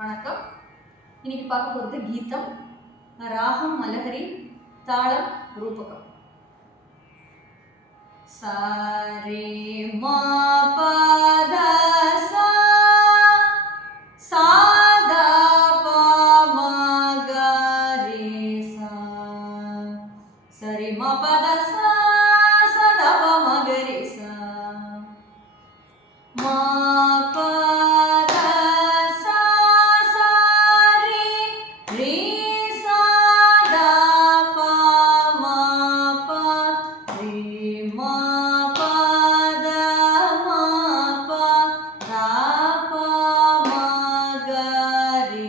வணக்கம். இன்னைக்கு பார்க்க போகிறது கீதம். ராகம் மலஹரி, தாளம் ரூபகம். சாரே மா பத சா சாதா ப ம க ரே சா சரி மா பத சா சதா ப ம க ரே சா மா பத சா சா ரே ரே சா த ப ம ப ரே மா பத ம ப த ப ம க ரே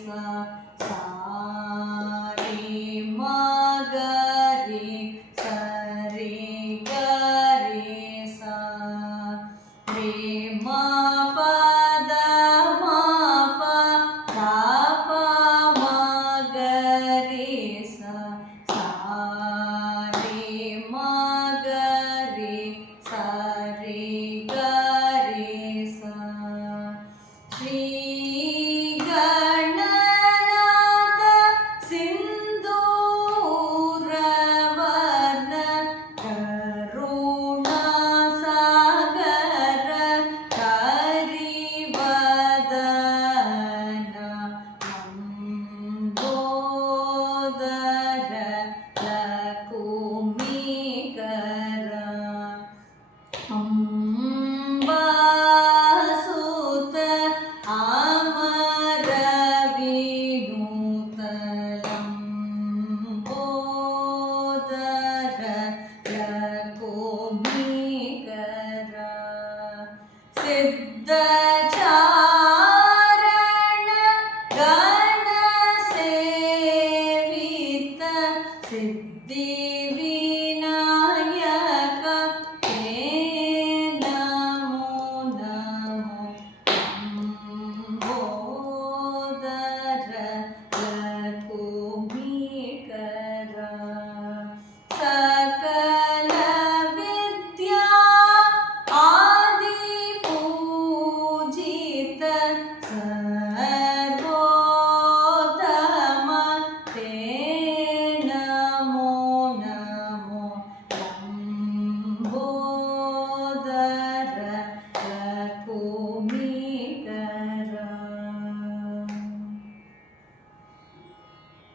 சா சா ரே ம க ரே ச ரே க ரே சா ரே ಮ ಪದ ಮ ಪ ದ ಪ ಮ ಗ ರೇ ಸ ಸಾ ರೇ ಮ ಗ ರೇ ಸ ರೇ ಗ ರೇ ಸ ಶ್ರೀ